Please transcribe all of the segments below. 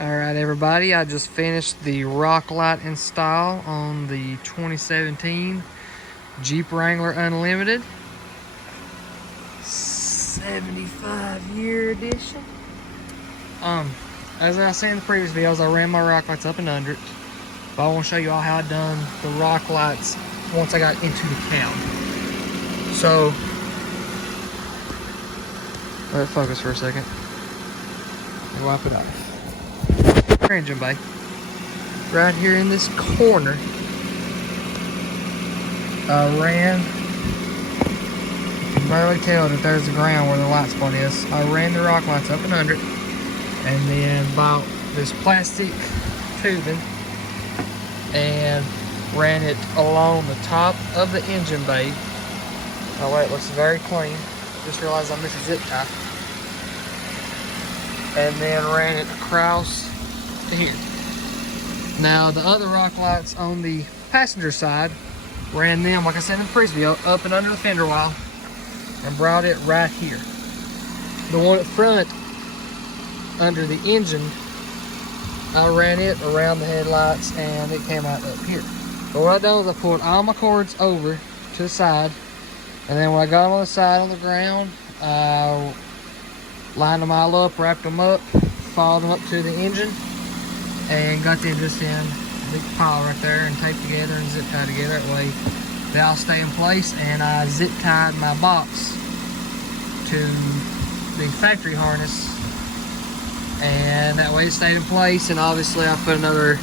Alright everybody, I just finished the rock light install on the 2017 Jeep Wrangler Unlimited 75-year edition. As I said in the previous videos, I ran my rock lights up and under it. But I want to show you all how I done the rock lights once I got into the cab. So, let it focus for a second. And wipe it off. Engine bay. Right here in this corner, I ran, you can barely tell that there's the ground where the light spot is. I ran the rock lights up and under it, and then bought this plastic tubing and ran it along the top of the engine bay. That way it looks very clean. Just realized I missed a zip tie. And then ran it across to here. Now the other rock lights on the passenger side, ran them, like I said in the previous video, up and under the fender well and brought it right here. The one at front under the engine, I ran it around the headlights and it came out up here. But what I done was I pulled all my cords over to the side, and then when I got them on the side on the ground, I lined them all up, wrapped them up, followed them up to the engine, and got them just in a big pile right there and taped together and zip tied together. That way they all stay in place. And I zip tied my box to the factory harness, and that way it stayed in place. And obviously I put another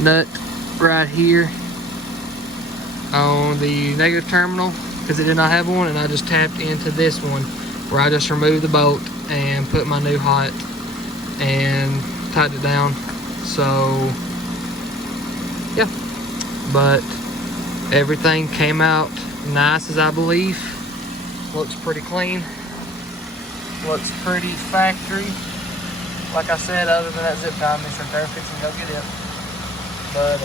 nut right here on the negative terminal because it did not have one, and I just tapped into this one where I just removed the bolt and put my new hot and tightened it down. So yeah, but everything came out nice, as I believe. Looks pretty clean, looks pretty factory. Like I said, other than that zip tie I missed right there, fixing to go get it. But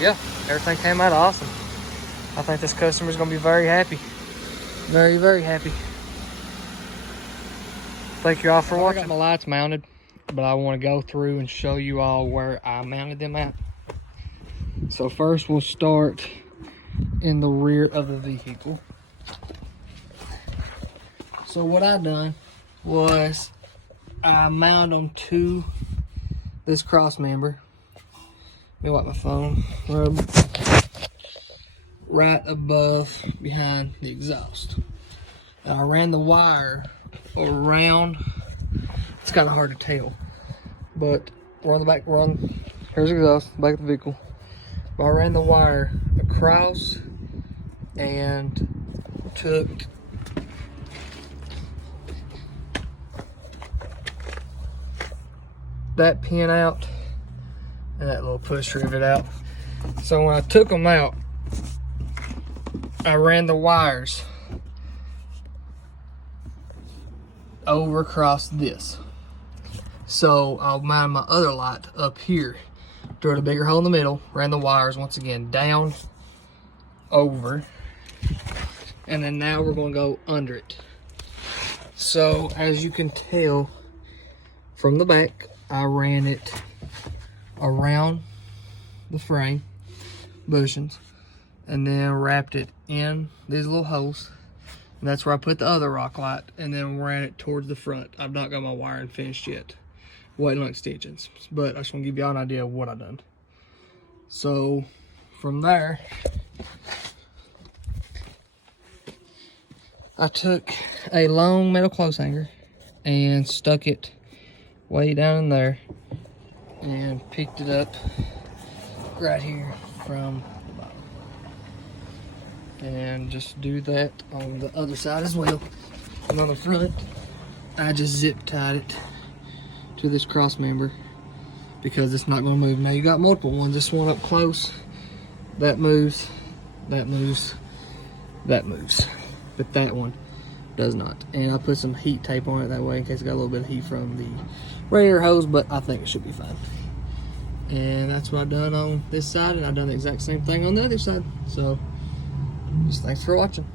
yeah, everything came out awesome. I think this customer's gonna be very happy. Very, very happy. Thank you all for watching. I got my lights mounted, but I want to go through and show you all where I mounted them at. So first we'll start in the rear of the vehicle. So what I done was I mounted them to this cross member. Let me wipe my phone. Right above behind the exhaust. And I ran the wire around. It's kind of hard to tell, but we're on the back. Here's the exhaust, back of the vehicle. But I ran the wire across and took that pin out and that little push rivet out. So when I took them out, I ran the wires over across this. So I'll mount my other light up here, drilled a bigger hole in the middle, ran the wires once again down, over, and then now we're going to go under it. So as you can tell from the back, I ran it around the frame bushings and then wrapped it in these little holes. And that's where I put the other rock light, and then ran it towards the front. I've not got my wiring finished yet. Waiting on extensions. But I just want to give y'all an idea of what I've done. So from there, I took a long metal clothes hanger and stuck it way down in there and picked it up right here from the bottom. And just do that on the other side as well. And on the front, I just zip tied it to this cross member because it's not going to move. Now you got multiple ones. This one up close, that moves, that moves, that moves, but that one does not. And I put some heat tape on it that way in case it got a little bit of heat from the radiator hose, but I think it should be fine. And that's what I've done on this side, and I've done the exact same thing on the other side. So just thanks for watching.